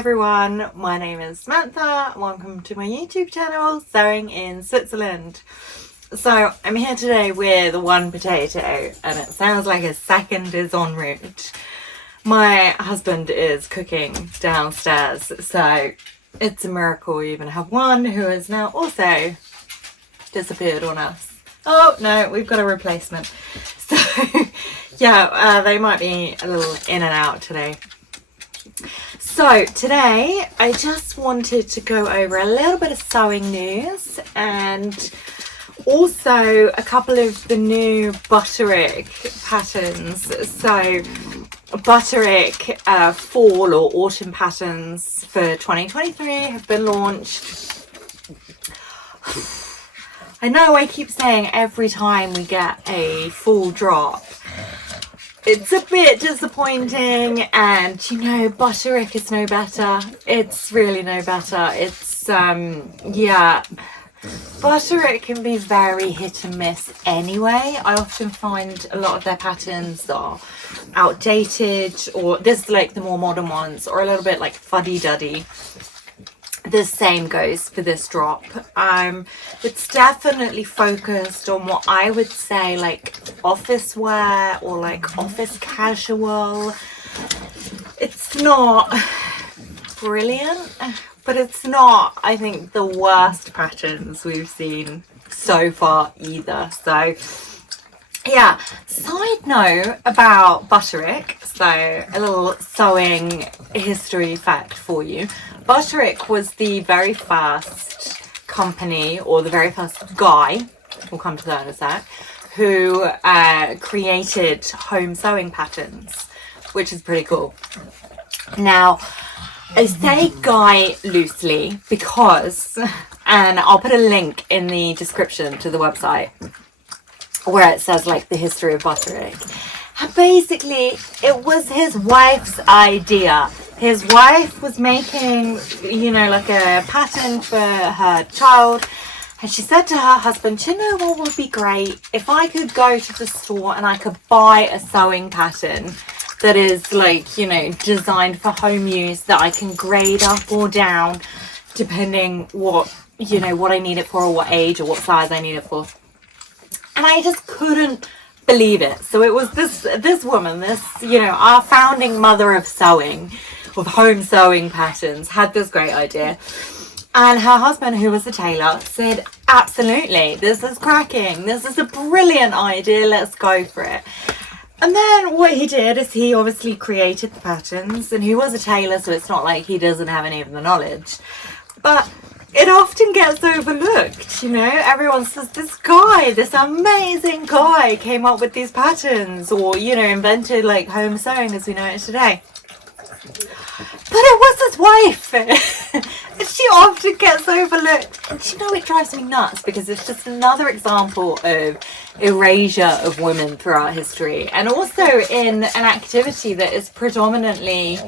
everyone, my name is Samantha. Welcome to my YouTube channel, Sewing in Switzerland. So I'm here today with one potato and it sounds like a second is en route. My husband is cooking downstairs, so it's a miracle we even have one who has now also disappeared on us. Oh no, we've got a replacement. So yeah, they might be a little in and out today. So today I just wanted to go over a little bit of sewing news and also a couple of the new Butterick patterns. So Butterick fall or autumn patterns for 2023 have been launched. I know I keep saying every time we get a full drop it's a bit disappointing, and you know, Butterick is no better. It's really no better. It's yeah, Butterick can be very hit and miss anyway. I often find a lot of their patterns are outdated, or this is like the more modern ones, or a little bit like fuddy-duddy. The same goes for this drop. It's definitely focused on what I would say like office wear or like office casual. It's not brilliant, but it's not, I think, the worst patterns we've seen so far either. So yeah, side note about Butterick, so a little sewing history fact for you. Butterick was the very first company, or the very first guy, we'll come to that in a sec, who created home sewing patterns, which is pretty cool. Now, I say guy loosely because, and I'll put a link in the description to the website where it says like the history of Butterick. And basically, it was his wife's idea. His wife was making, you know, like a pattern for her child. And she said to her husband, you know what would be great? If I could go to the store and I could buy a sewing pattern that is like, you know, designed for home use, that I can grade up or down depending what, you know, what I need it for, or what age or what size I need it for. And I just couldn't believe it. So it was this woman, this, you know, our founding mother of sewing, of home sewing patterns, had this great idea. And her husband, who was a tailor, said, absolutely, this is cracking. This is a brilliant idea. Let's go for it. And then what he did is he obviously created the patterns, and he was a tailor, so it's not like he doesn't have any of the knowledge. But it often gets overlooked, you know. Everyone says this guy, this amazing guy came up with these patterns, or, you know, invented like home sewing as we know it today. But it was his wife. And she often gets overlooked. And you know, it drives me nuts because it's just another example of erasure of women throughout history, and also in an activity that is predominantly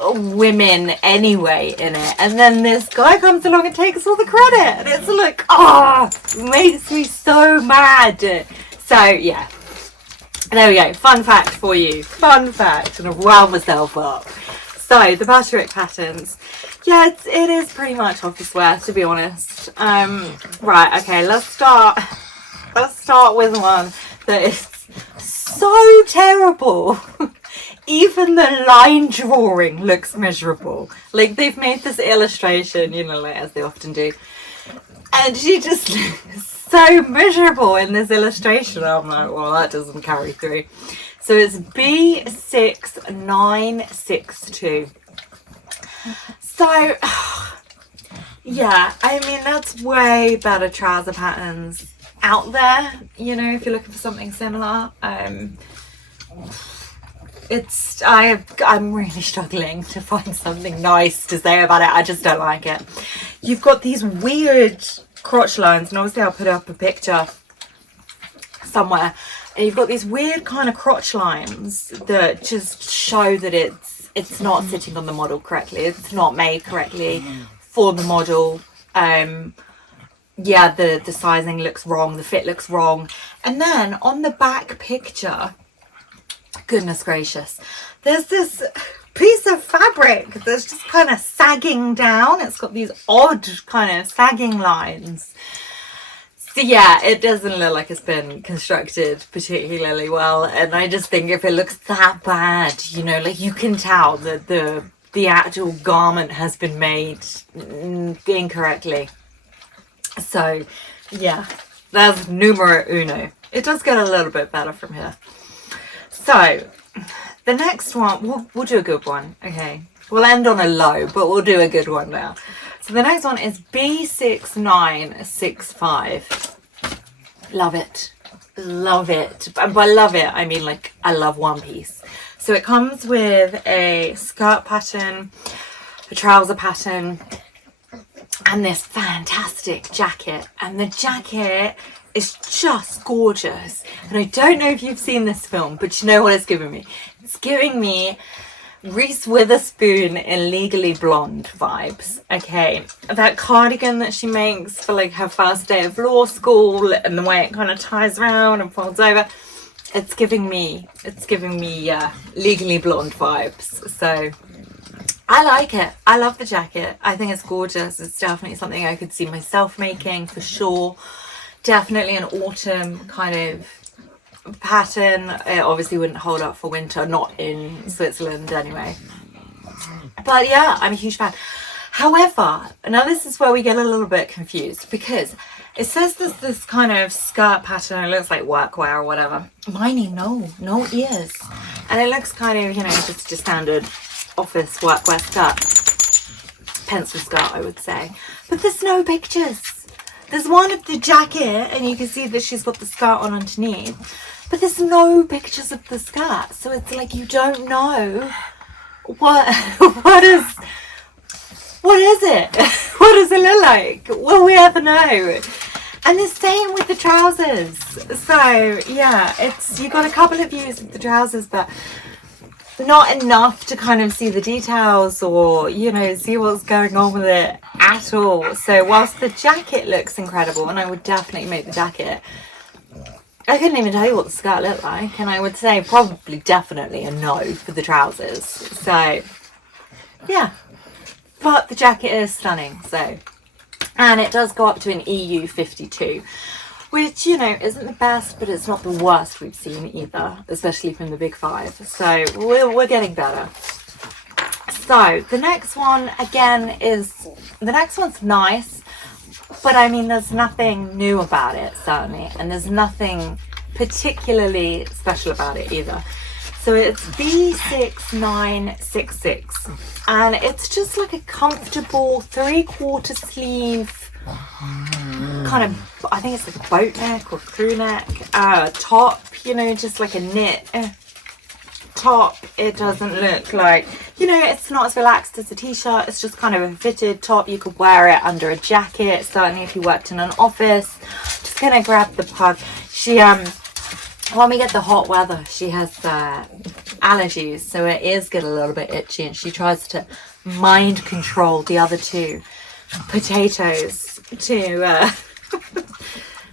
women anyway in it, and then this guy comes along and takes all the credit, and it's like, oh, makes me so mad. So yeah, there we go, fun fact for you, fun fact, and I've wound myself up. So the Butterick patterns, yeah, it is pretty much office wear, to be honest. Right, okay, let's start with one that is so terrible. Even the line drawing looks miserable. Like, they've made this illustration, you know, like as they often do, and she just looks so miserable in this illustration. I'm like, well, that doesn't carry through. So it's B6962. So yeah, I mean, that's way better trouser patterns out there, you know, if you're looking for something similar. I'm really struggling to find something nice to say about it. I just don't like it. You've got these weird crotch lines, and obviously I'll put up a picture somewhere, and you've got these weird kind of crotch lines that just show that it's not sitting on the model correctly. It's not made correctly for the model. Yeah, the sizing looks wrong, the fit looks wrong. And then on the back picture, goodness gracious, there's this piece of fabric that's just kind of sagging down. It's got these odd kind of sagging lines. So yeah, it doesn't look like it's been constructed particularly well, and I just think if it looks that bad, you know, like you can tell that the actual garment has been made incorrectly. So yeah, that's numero uno. It does get a little bit better from here. So the next one, we'll do a good one. Okay, we'll end on a low, but we'll do a good one now. So the next one is B6965. Love it. Love it. And by love it, I mean like I love one piece. So it comes with a skirt pattern, a trouser pattern, and this fantastic jacket. And the jacket is just gorgeous. And I don't know if you've seen this film, but you know what it's giving me? It's giving me Reese Witherspoon in Legally Blonde vibes. Okay, that cardigan that she makes for like her first day of law school, and the way it kind of ties around and folds over, it's giving me Legally Blonde vibes. So I like it. I love the jacket. I think it's gorgeous. It's definitely something I could see myself making for sure. Definitely an autumn kind of pattern. It obviously wouldn't hold up for winter, not in Switzerland anyway. But yeah, I'm a huge fan. However, now this is where we get a little bit confused, because it says there's this kind of skirt pattern. It looks like workwear or whatever. Miney, no ears. And it looks kind of, you know, just your standard office workwear skirt. Pencil skirt, I would say. But there's no pictures. There's one of the jacket, and you can see that she's got the skirt on underneath. But there's no pictures of the skirt. So it's like you don't know what is it? What does it look like? Will we ever know? And the same with the trousers. So yeah, you got a couple of views of the trousers, but not enough to kind of see the details or, you know, see what's going on with it at all. So whilst the jacket looks incredible, and I would definitely make the jacket, I couldn't even tell you what the skirt looked like, and I would say probably definitely a no for the trousers. So yeah, but the jacket is stunning. So, and it does go up to an EU 52, which, you know, isn't the best, but it's not the worst we've seen either, especially from the big five. So we're getting better. So the next one again the next one's nice, but I mean, there's nothing new about it, certainly, and there's nothing particularly special about it either. So it's B6966, and it's just like a comfortable 3/4 sleeve kind of, I think it's like a boat neck or crew neck top, you know, just like a knit top. It doesn't look like, you know, it's not as relaxed as a t-shirt. It's just kind of a fitted top. You could wear it under a jacket, certainly if you worked in an office. Just gonna grab the pug. She when we get the hot weather, she has allergies, so her ears get a little bit itchy, and she tries to mind control the other two potatoes to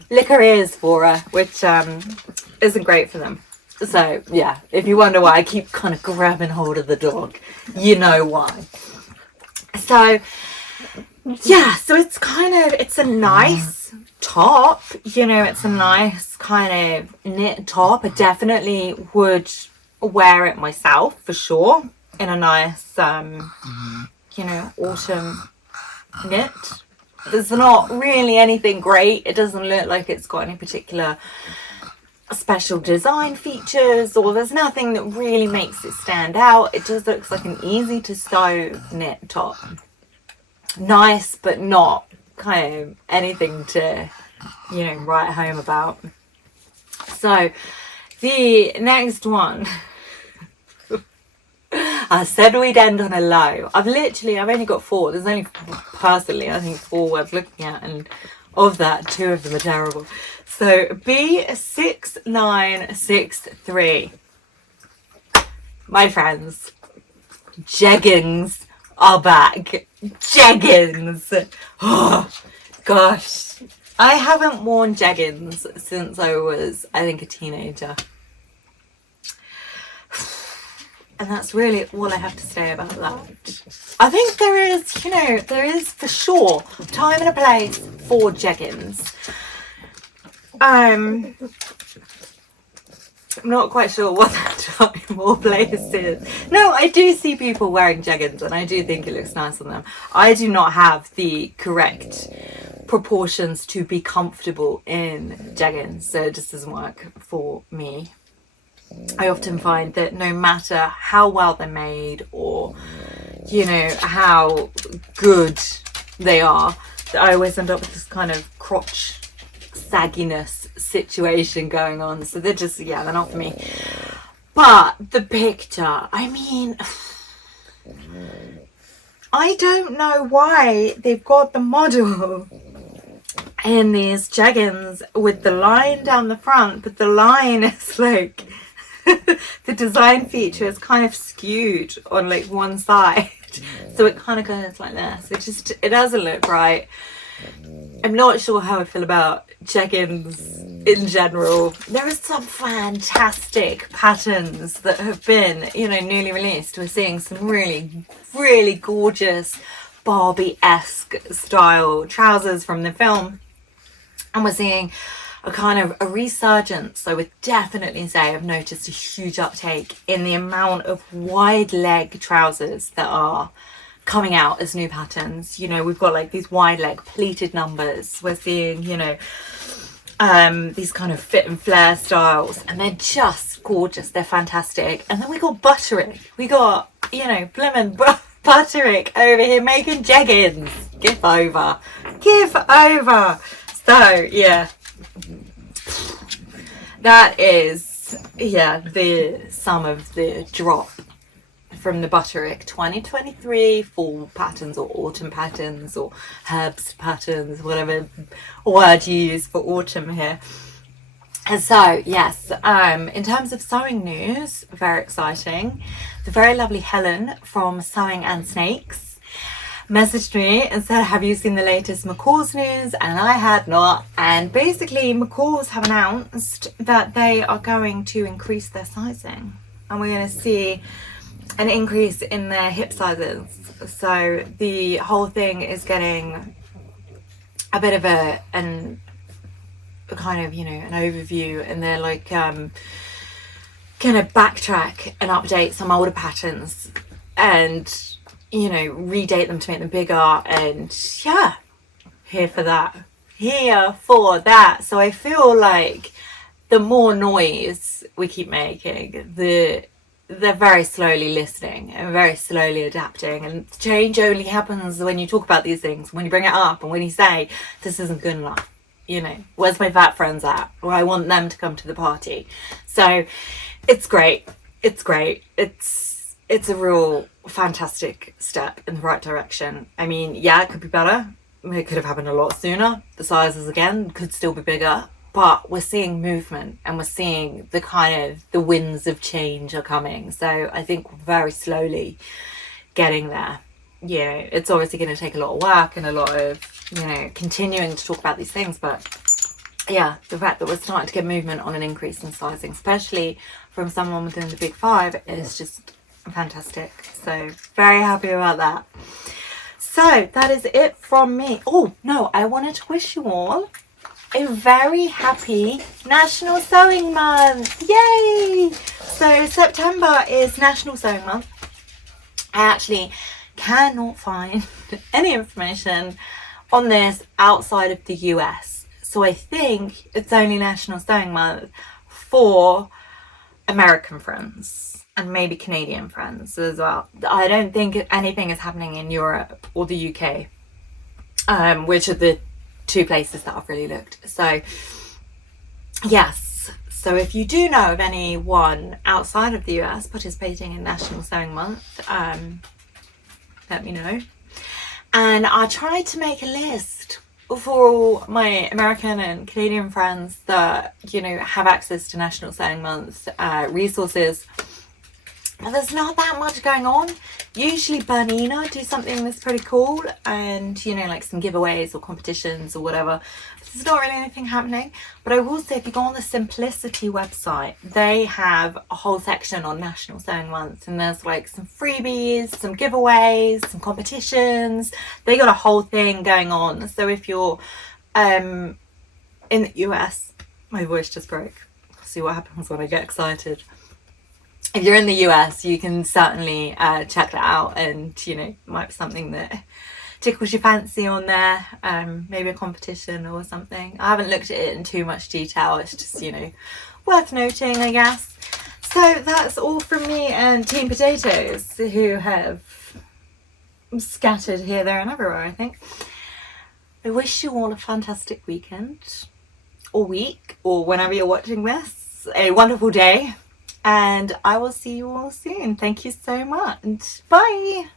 lick her ears for her, which isn't great for them. So yeah, if you wonder why I keep kind of grabbing hold of the dog, you know why. So yeah, so it's a nice top, you know, it's a nice kind of knit top. I definitely would wear it myself for sure in a nice you know, autumn knit. There's not really anything great. It doesn't look like it's got any particular special design features, or there's nothing that really makes it stand out. It just looks like an easy to sew knit top. Nice, but not kind of anything to, you know, write home about. So the next one, I said we'd end on a low. I've only got 4. There's only, personally, I think 4 worth looking at, and of that, 2 of them are terrible. So B6963. My friends, jeggings are back. Jeggings. Oh, gosh. I haven't worn jeggings since I was, I think, a teenager. And that's really all I have to say about that. I think there is for sure time and a place for jeggings. I'm not quite sure what that time or place is. No, I do see people wearing jeggings and I do think it looks nice on them. I do not have the correct proportions to be comfortable in jeggings, so it just doesn't work for me. I often find that no matter how well they're made or, how good they are, I always end up with this kind of crotch sagginess situation going on. So they're just, they're not for me. But the picture, I mean, I don't know why they've got the model in these jeggings with the line down the front, but the line is like, the design feature is kind of skewed on like one side. So it kind of goes like this. It doesn't look right. I'm not sure how I feel about jeggings in general. There are some fantastic patterns that have been, newly released. We're seeing some really, really gorgeous Barbie-esque style trousers from the film. And we're seeing a kind of a resurgence. So I would definitely say I've noticed a huge uptake in the amount of wide leg trousers that are coming out as new patterns. We've got like these wide leg pleated numbers. We're seeing, these kind of fit and flare styles, and they're just gorgeous. They're fantastic. And then we got Butterick. We got, blimmin' Butterick over here making jeggings. Give over. So yeah, that is the sum of the drop from the Butterick 2023 fall patterns or autumn patterns or herbs patterns, whatever word you use for autumn here. And so yes, in terms of sewing news, very exciting. The very lovely Helen from Sewing and Snakes messaged me and said, have you seen the latest McCall's news? And I had not. And basically McCall's have announced that they are going to increase their sizing, and we're going to see an increase in their hip sizes. So the whole thing is getting a bit of an kind of, an overview, and they're like going to backtrack and update some older patterns and redate them to make them bigger. And here for that. So I feel like the more noise we keep making, they're very slowly listening and very slowly adapting, and change only happens when you talk about these things, when you bring it up, and when you say this isn't good enough, where's my fat friends at, or I want them to come to the party. So it's great. It's a real fantastic step in the right direction. I mean, it could be better. It could have happened a lot sooner. The sizes again could still be bigger, but we're seeing movement, and we're seeing the winds of change are coming. So I think we're very slowly getting there. It's obviously going to take a lot of work and a lot of, continuing to talk about these things, but the fact that we're starting to get movement on an increase in sizing, especially from someone within the big five, is just fantastic. So very happy about that. So that is it from me. Oh no, I wanted to wish you all a very happy National Sewing Month. Yay! So September is National Sewing Month. I actually cannot find any information on this outside of the US. So I think it's only National Sewing Month for American friends and maybe Canadian friends as well. I don't think anything is happening in Europe or the UK, which are the two places that I've really looked. So yes, so if you do know of anyone outside of the US participating in National Sewing Month, let me know. And I tried to make a list for all my American and Canadian friends that have access to National Sewing Month resources. but there's not that much going on. Usually Bernina do something that's pretty cool, and you know, like some giveaways or competitions or whatever. There's not really anything happening. But I will say, if you go on the Simplicity website, they have a whole section on National Sewing Month, and there's like some freebies, some giveaways, some competitions. They got a whole thing going on. So if you're in the US, my voice just broke. See what happens when I get excited. If you're in the US, you can certainly check that out, and you know, might be something that tickles your fancy on there, maybe a competition or something. I haven't looked at it in too much detail, it's just, you know, worth noting, I guess. So that's all from me and Team Potatoes, who have scattered here, there and everywhere, I think. I wish you all a fantastic weekend, or week, or whenever you're watching this, a wonderful day. And I will see you all soon. Thank you so much. Bye.